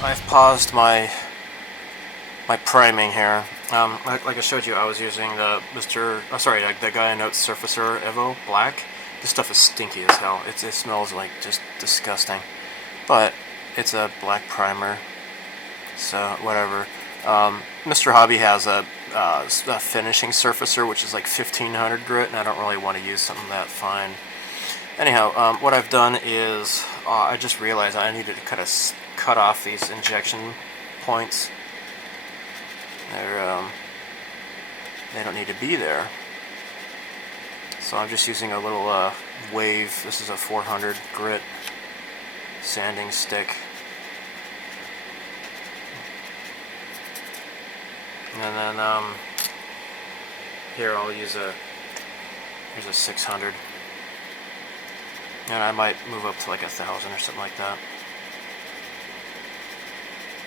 I've paused my priming here. Like I showed you, I was using the the Gaia Note Surfacer Evo Black. This stuff is stinky as hell. It smells like just disgusting. But it's a black primer, so whatever. Mr. Hobby has a finishing surfacer, which is like 1500 grit, and I don't really want to use something that fine. Anyhow, what I've done is I just realized I needed to cut off these injection points. They don't need to be there. So I'm just using a little wave. This is a 400 grit sanding stick. And then here I'll use here's a 600. And I might move up to like 1,000 or something like that.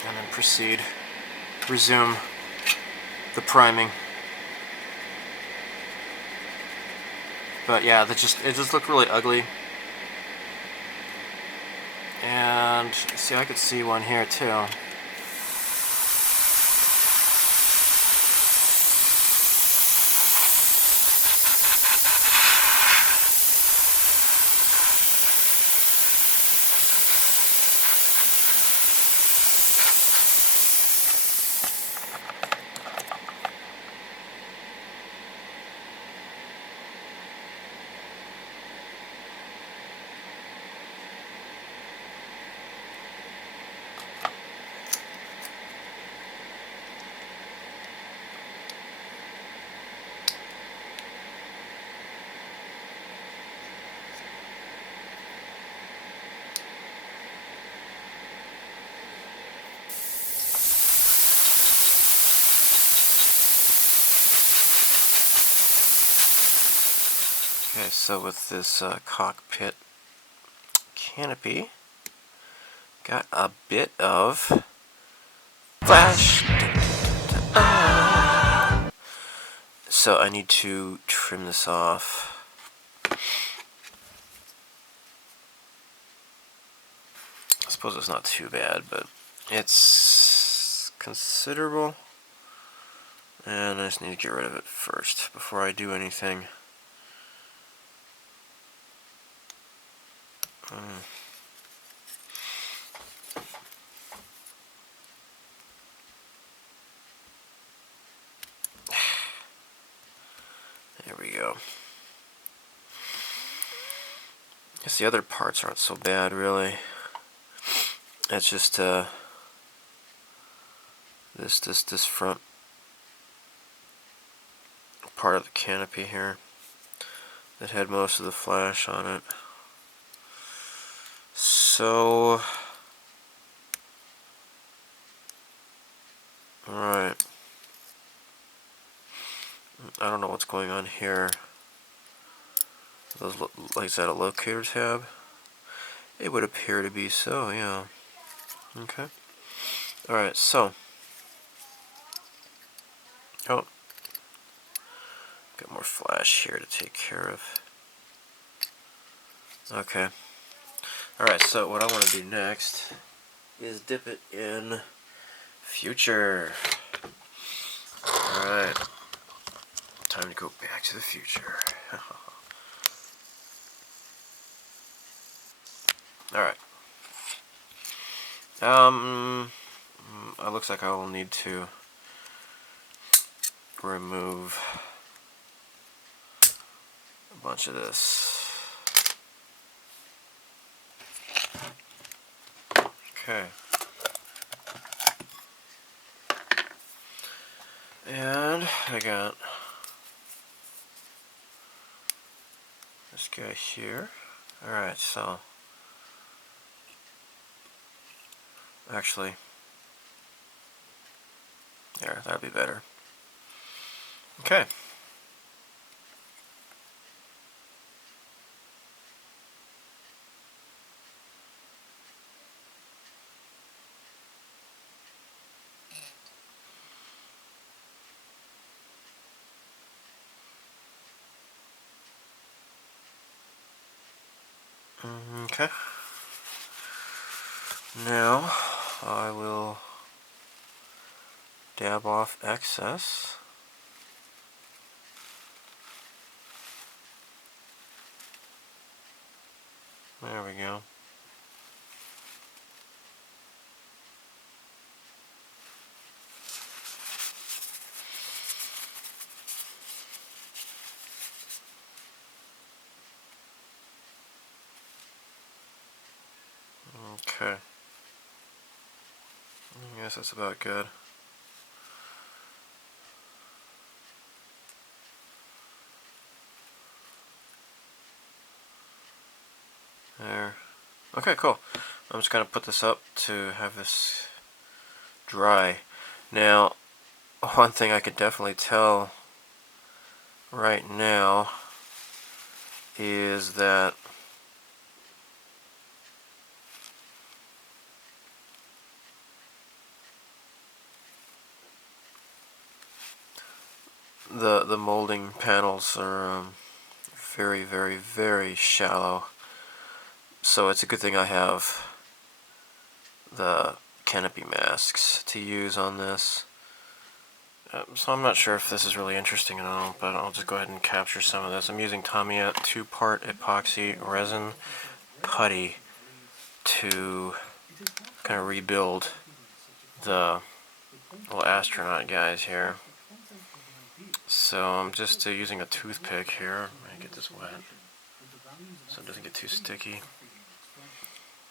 And then resume the priming. But yeah, it just looked really ugly. And see, I could see one here too. Okay, so with this cockpit canopy, got a bit of flash. So I need to trim this off. I suppose it's not too bad, but it's considerable. And I just need to get rid of it first before I do anything. There we go. I guess the other parts aren't so bad, really. It's just this front part of the canopy here that had most of the flash on it. So, alright. I don't know what's going on here. Those like, is that a locator tab? It would appear to be so, yeah. Okay. Alright, so. Oh. Got more flash here to take care of. Okay. Alright, so what I want to do next is dip it in future. Alright. Time to go back to the future. Alright. It looks like I will need to remove a bunch of this. Okay. And I got this guy here. Alright, so actually, there, that'll be better. Okay. Okay. Now, I will dab off excess. There we go. Okay. I guess that's about good. There. Okay, cool. I'm just going to put this up to have this dry. Now, one thing I could definitely tell right now is that the molding panels are very, very, very shallow. So it's a good thing I have the Canopy masks to use on this. So I'm not sure if this is really interesting at all, but I'll just go ahead and capture some of this. I'm using Tamiya 2-part epoxy resin putty to kind of rebuild the little astronaut guys here. So I'm just using a toothpick here. Let me get this wet so it doesn't get too sticky.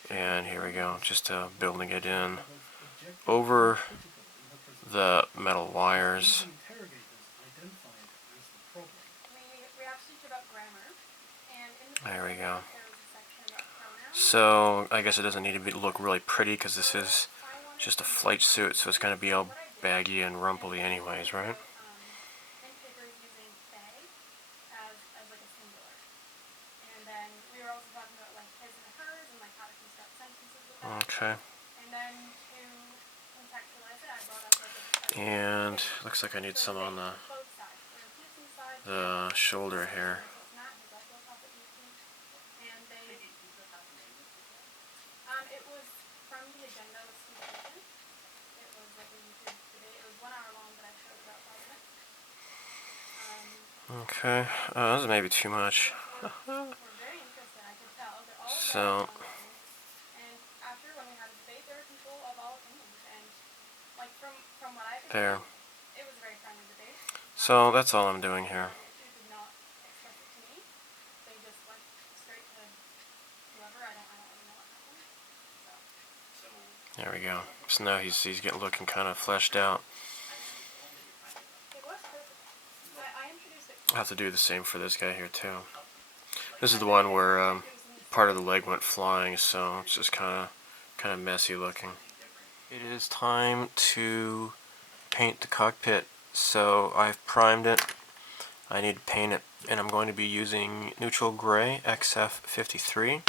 And here we go, just building it in over the metal wires. There we go. So I guess it doesn't need to look really pretty because this is just a flight suit, so it's going to be all baggy and rumply anyways, right? Okay. And looks like I need some on the shoulder here. Okay, this is maybe too much. So, there. So that's all I'm doing here. There we go. So now he's looking kind of fleshed out. I'll have to do the same for this guy here too. This is the one where part of the leg went flying, so it's just kind of messy looking. It is time to paint the cockpit. So I've primed it. I need to paint it, and I'm going to be using neutral gray XF53.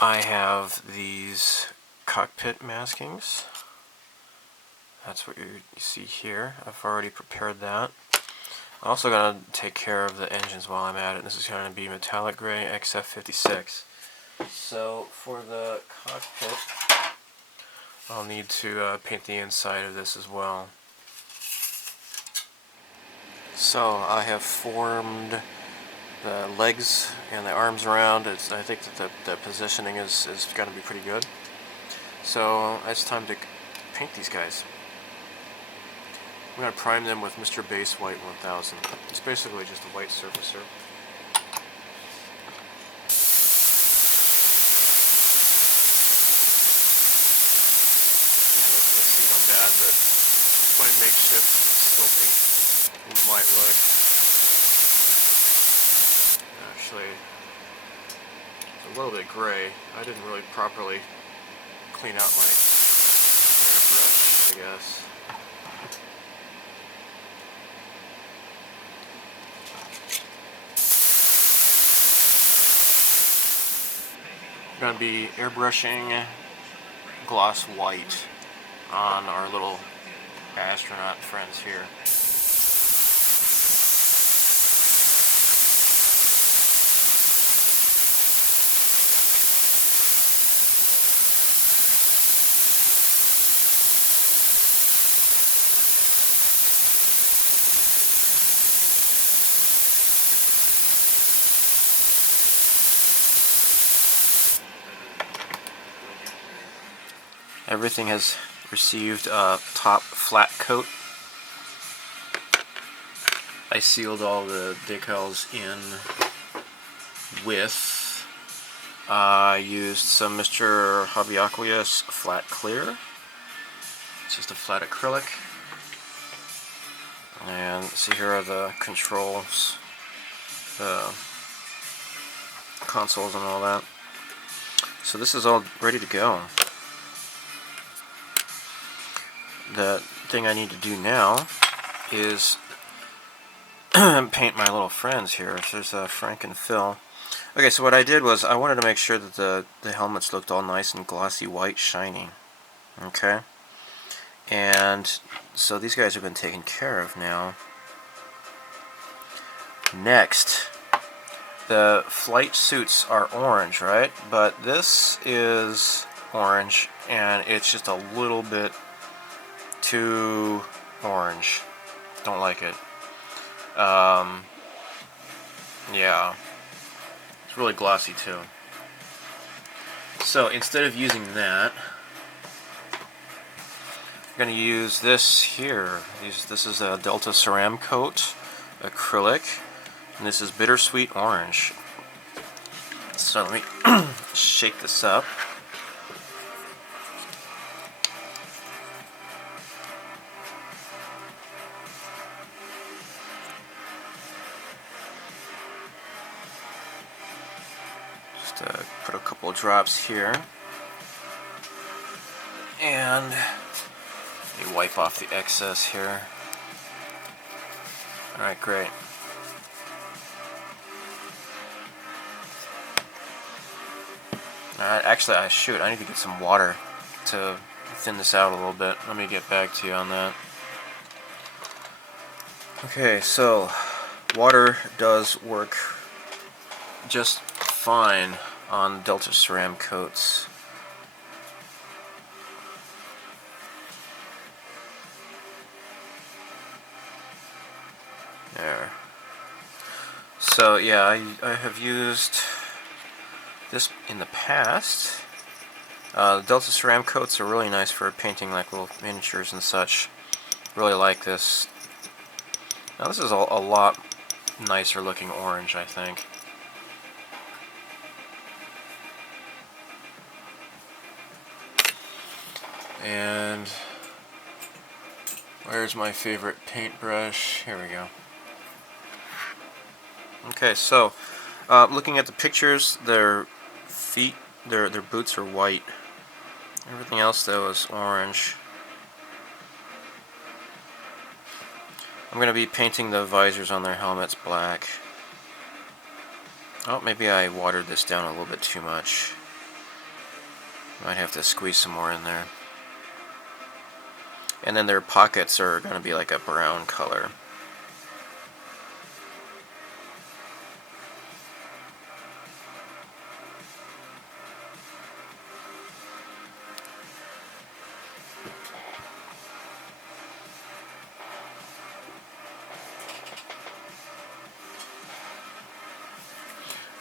I have these cockpit maskings. That's what you see here. I've already prepared that. I'm also going to take care of the engines while I'm at it. This is going to be metallic gray XF56. So for the cockpit, I'll need to paint the inside of this as well. So I have formed the legs and the arms around. I think that the positioning is going to be pretty good. So it's time to paint these guys. I'm going to prime them with Mr. Base White 1000. It's basically just a white surfacer. Let's see how bad my makeshift sculpting might look. Actually, it's a little bit gray. I didn't really properly clean out my airbrush, I guess. We're going to be airbrushing gloss white on our little astronaut friends here. Everything has received a top flat coat. I sealed all the decals in with, I used some Mr. Hasegawa flat clear. It's just a flat acrylic. And see, here are the controls, the consoles and all that. So this is all ready to go. The thing I need to do now is paint my little friends here. There's Frank and Phil. Okay, so what I did was I wanted to make sure that the helmets looked all nice and glossy white, shiny. Okay? And so these guys have been taken care of now. Next, the flight suits are orange, right? But this is orange, and it's just a little bit too orange. Don't like it. Yeah. It's really glossy too. So instead of using that, I'm going to use this here. This is a Delta Ceram Coat acrylic, and this is Bittersweet Orange. So let me shake this up. Just put a couple of drops here. And let me wipe off the excess here. Alright, great. Alright, actually, I need to get some water to thin this out a little bit. Let me get back to you on that. Okay, so water does work just fine on Delta Ceram coats. There. So yeah, I have used this in the past. Delta Ceram coats are really nice for painting like little miniatures and such. Really like this. Now this is a lot nicer looking orange, I think. And where's my favorite paintbrush? Here we go. Okay, so looking at the pictures, their feet, their boots are white. Everything else though is orange. I'm going to be painting the visors on their helmets black. Oh, maybe I watered this down a little bit too much. Might have to squeeze some more in there. And then their pockets are going to be like a brown color.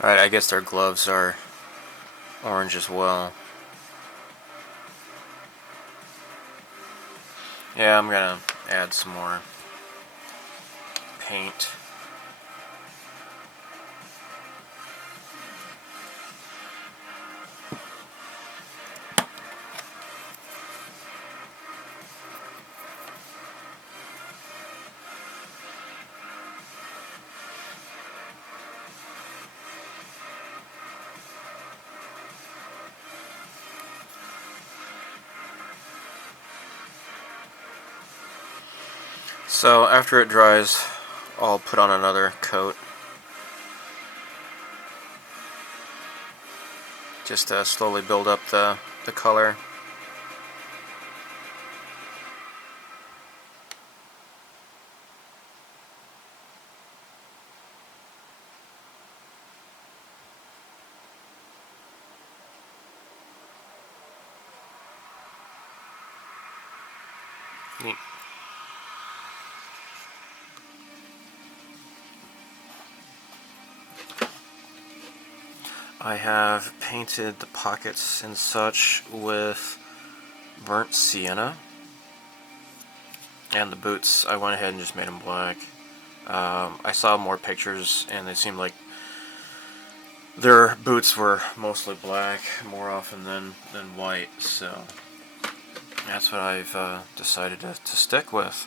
Alright, I guess their gloves are orange as well. Yeah, I'm gonna add some more paint. So after it dries, I'll put on another coat. Just to slowly build up the color. Neat. I have painted the pockets and such with burnt sienna. And the boots, I went ahead and just made them black. I saw more pictures, and they seemed like their boots were mostly black more often than white, so that's what I've decided to stick with.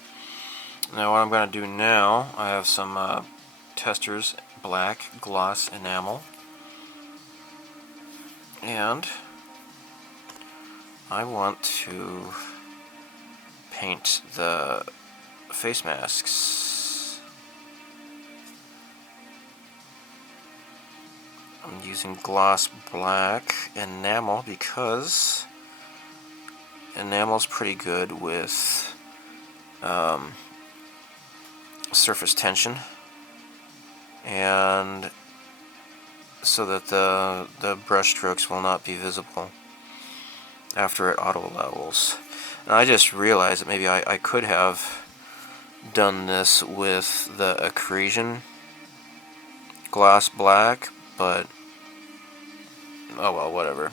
Now what I'm going to do now, I have some Testors black gloss enamel, and I want to paint the face masks. I'm using gloss black enamel because enamel's pretty good with surface tension, and so that the brush strokes will not be visible after it auto levels. And I just realized that maybe I could have done this with the accretion gloss black, but oh well, whatever.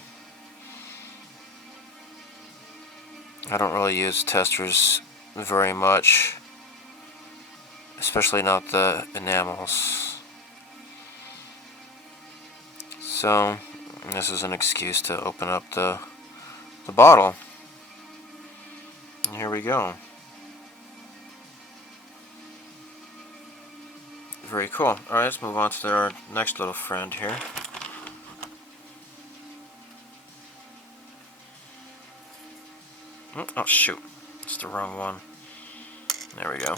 I don't really use testers very much, especially not the enamels. So this is an excuse to open up the bottle. And here we go. Very cool. Alright, let's move on to our next little friend here. Oh shoot, it's the wrong one. There we go.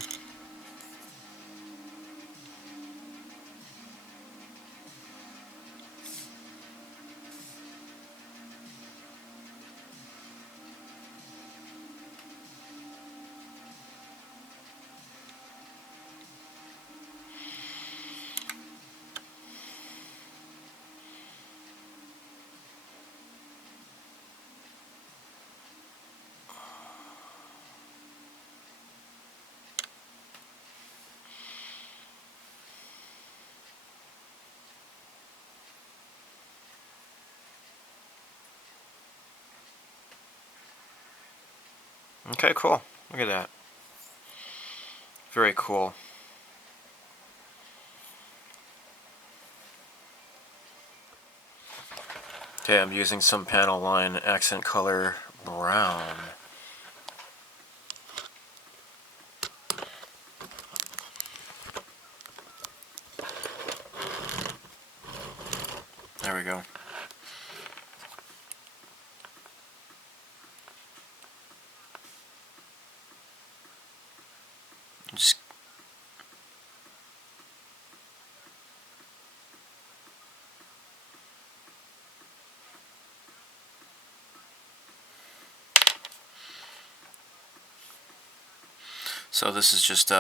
Okay, cool. Look at that. Very cool. Okay, I'm using some panel line accent color brown. There we go. Just so this is just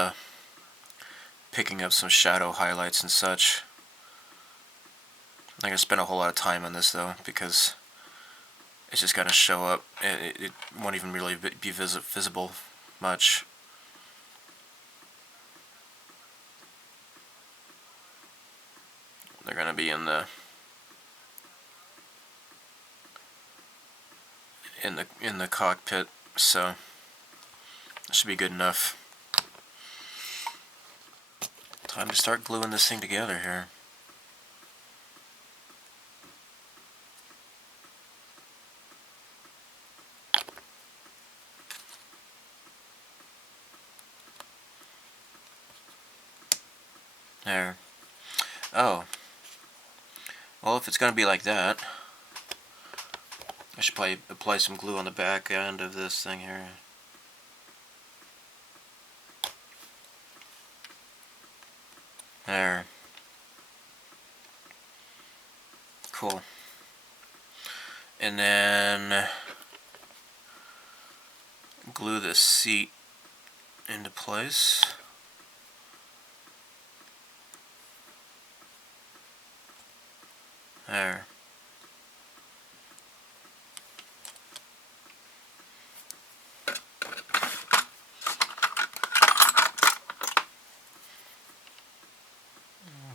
picking up some shadow highlights and such. I'm not going to spend a whole lot of time on this though, because it's just going to show up. It won't even really be visible much. They're going to be in the cockpit, so that should be good enough. Time to start gluing this thing together here. There. Oh. Well, if it's going to be like that, I should probably apply some glue on the back end of this thing here. There. Cool. And then glue the seat into place. There.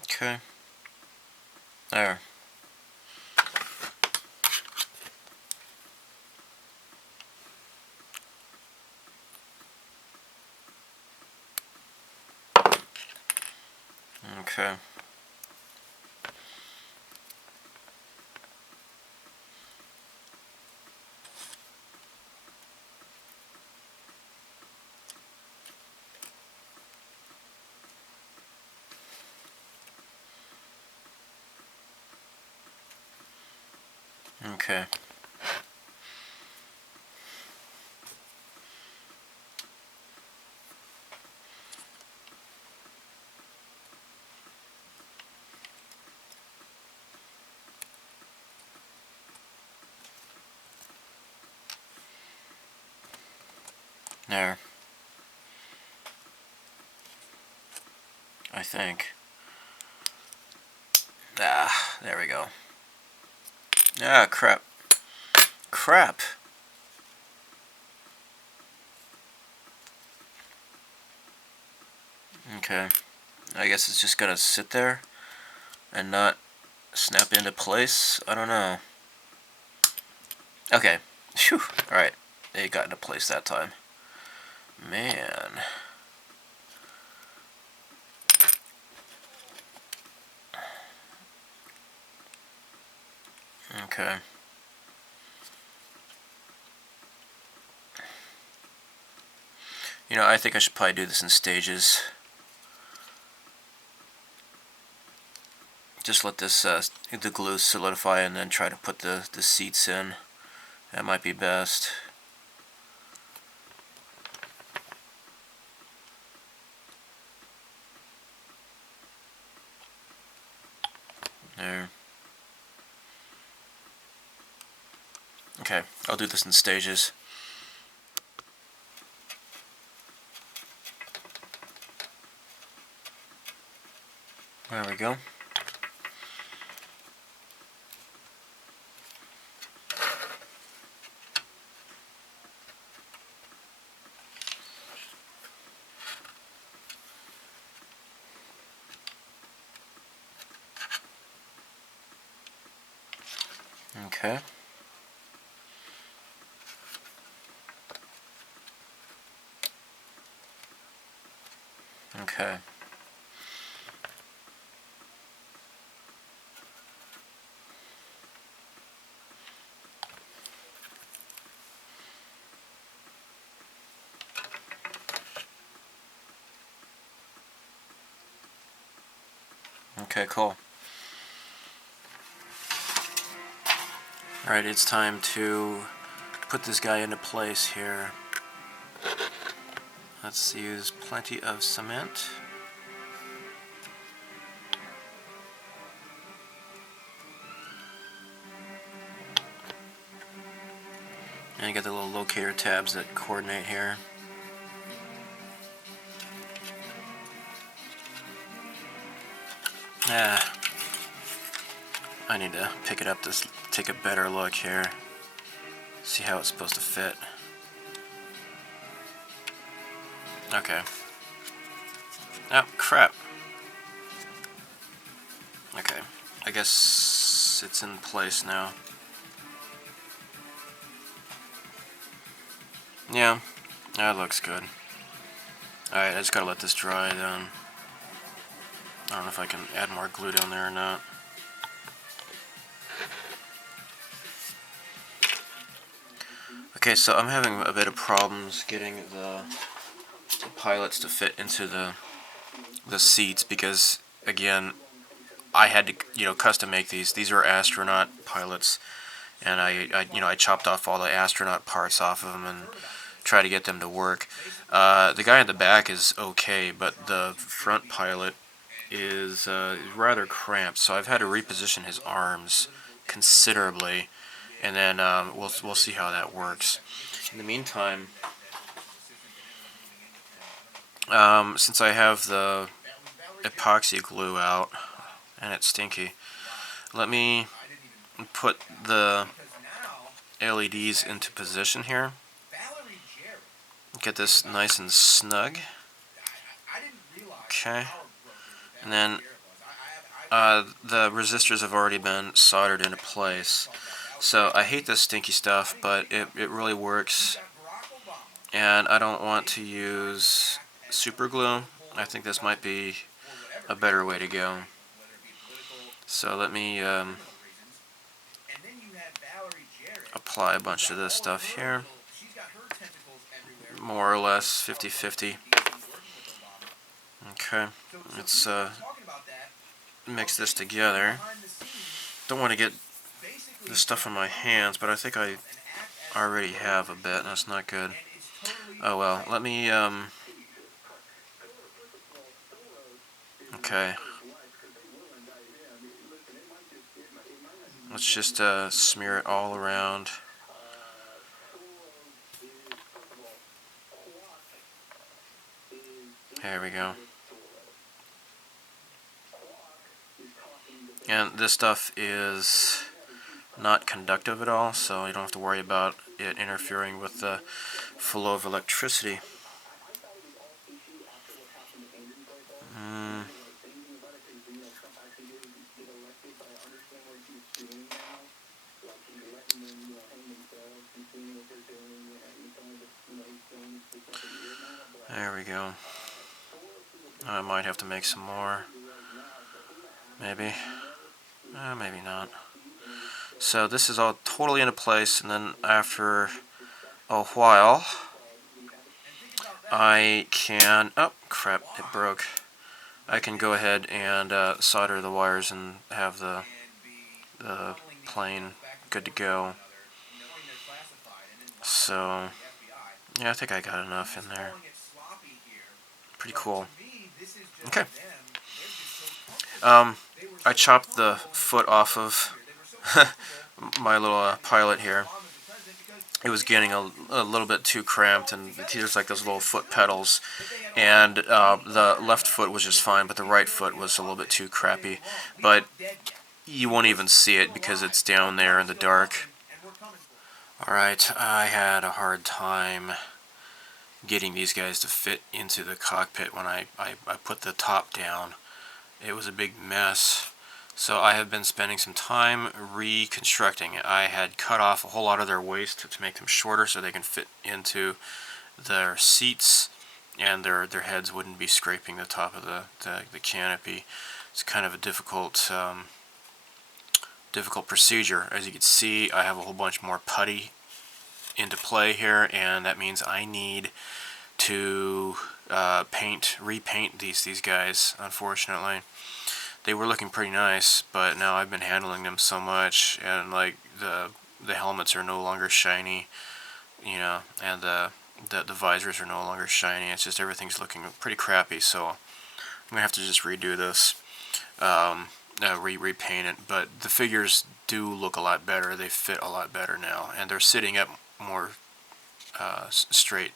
Okay. There. Okay. Okay. There. I think. Ah, there we go. Ah, crap. Crap! Okay. I guess it's just gonna sit there and not snap into place. I don't know. Okay. Phew. Alright. It got into place that time. Man. Okay. You know, I think I should probably do this in stages. Just let this the glue solidify and then try to put the seats in. That might be best. There. Okay, I'll do this in stages. There we go. Okay. Okay. Okay, cool. Alright, it's time to put this guy into place here. Let's use plenty of cement. And you got the little locator tabs that coordinate here. Ah, I need to pick it up to take a better look here. See how it's supposed to fit. Okay. Oh, crap. Okay. I guess it's in place now. Yeah, that looks good. Alright, I just gotta let this dry then. I don't know if I can add more glue down there or not. Okay, so I'm having a bit of problems getting the pilots to fit into the seats because, again, I had to custom make these. These are astronaut pilots, and I chopped off all the astronaut parts off of them and try to get them to work. The guy in the back is okay, but the front pilot is rather cramped, so I've had to reposition his arms considerably, and then we'll see how that works. In the meantime, since I have the epoxy glue out and it's stinky, let me put the LEDs into position here. Get this nice and snug. Okay. And then the resistors have already been soldered into place. So I hate this stinky stuff, but it really works. And I don't want to use super glue. I think this might be a better way to go. So let me apply a bunch of this stuff here, more or less 50-50. Okay, let's mix this together. Don't want to get this stuff on my hands, but I think I already have a bit. That's not good. Oh well, let me okay, let's just smear it all around. There we go. And this stuff is not conductive at all, so you don't have to worry about it interfering with the flow of electricity. There we go. I might have to make some more. Maybe. Maybe not. So this is all totally into place, and then after a while, I can... Oh, crap, it broke. I can go ahead and solder the wires and have the plane good to go. So, yeah, I think I got enough in there. Pretty cool. Okay. I chopped the foot off of my little pilot here. It was getting a little bit too cramped, and there's like those little foot pedals, and the left foot was just fine, but the right foot was a little bit too crappy. But you won't even see it because it's down there in the dark. Alright, I had a hard time getting these guys to fit into the cockpit when I put the top down. It was a big mess. So I have been spending some time reconstructing it. I had cut off a whole lot of their waist to make them shorter so they can fit into their seats and their heads wouldn't be scraping the top of the canopy. It's kind of a difficult procedure. As you can see, I have a whole bunch more putty into play here, and that means I need to repaint these guys. Unfortunately, they were looking pretty nice, but now I've been handling them so much, and like the helmets are no longer shiny, you know, and the visors are no longer shiny. It's just everything's looking pretty crappy. So I'm gonna have to just redo this, repaint it. But the figures do look a lot better. They fit a lot better now, and they're sitting up more straight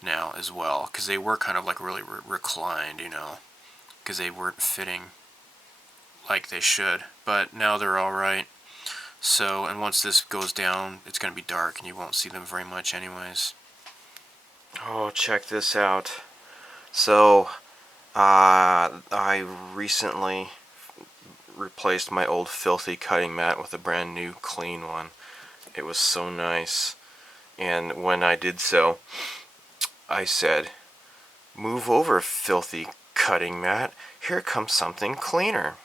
now as well, because they were kind of like really reclined, you know, because they weren't fitting like they should. But now they're all right. So, and once this goes down, it's going to be dark and you won't see them very much anyways. Oh, check this out. So, I recently replaced my old filthy cutting mat with a brand new clean one. It was so nice. And when I did so, I said, "Move over, filthy cutting mat. Here comes something cleaner."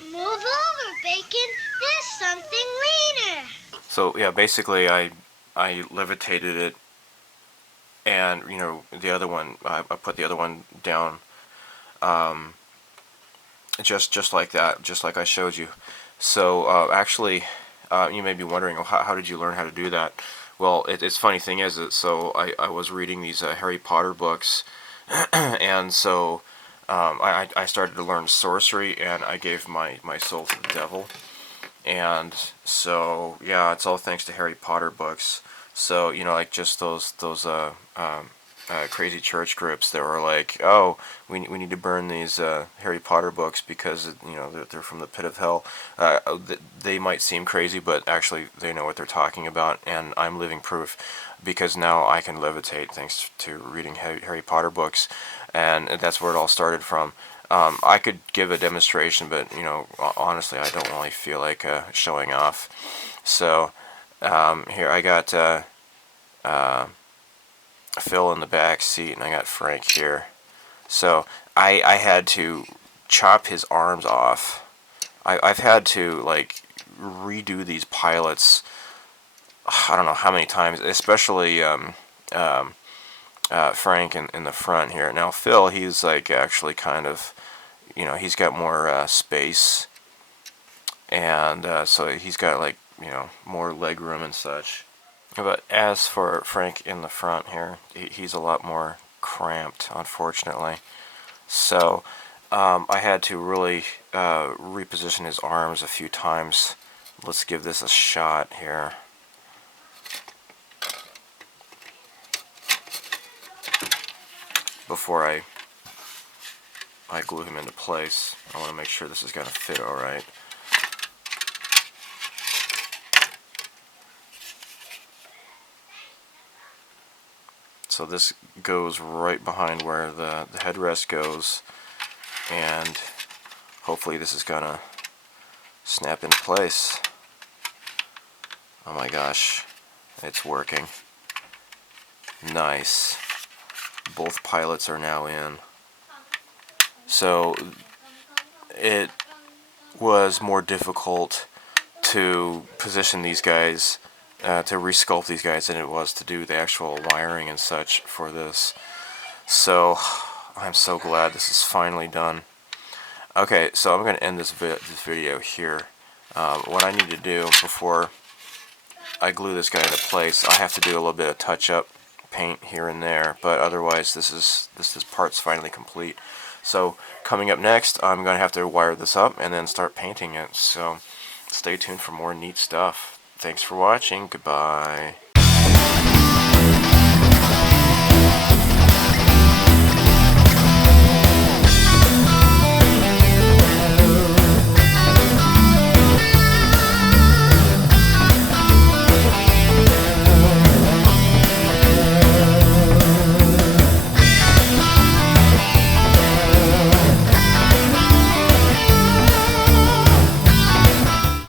Move over, Bacon. There's something leaner. So yeah, basically I levitated it, and you know the other one, I put the other one down, just like that, just like I showed you. So actually, you may be wondering, oh, how did you learn how to do that? Well, it's funny thing is that so I was reading these Harry Potter books, and so I started to learn sorcery, and I gave my soul to the devil. And so yeah, it's all thanks to Harry Potter books. So you know, like just those crazy church groups that were like, oh, we need to burn these Harry Potter books because you know they're from the pit of hell. They might seem crazy, but actually they know what they're talking about, and I'm living proof, because now I can levitate thanks to reading Harry Potter books, and that's where it all started from. I could give a demonstration, but you know, honestly, I don't really feel like showing off. So here I got Phil in the back seat, and I got Frank here. So I had to chop his arms off. I've had to like redo these pilots, I don't know how many times, especially Frank in the front here. Now Phil, he's like actually kind of, you know, he's got more space, and so he's got like, you know, more leg room and such. But as for Frank in the front here, he's a lot more cramped, unfortunately. So I had to really reposition his arms a few times. Let's give this a shot here. Before I glue him into place, I want to make sure this is going to fit alright. So this goes right behind where the headrest goes, and hopefully this is going to snap into place. Oh my gosh, it's working. Nice. Both pilots are now in. So it was more difficult to position these guys, to resculpt these guys, than it was to do the actual wiring and such for this. So I'm so glad this is finally done. Okay, so I'm going to end this video here. What I need to do before I glue this guy into place, I have to do a little bit of touch-up paint here and there, but otherwise this part's finally complete. So coming up next, I'm going to have to wire this up and then start painting it. So stay tuned for more neat stuff. Thanks for watching. Goodbye.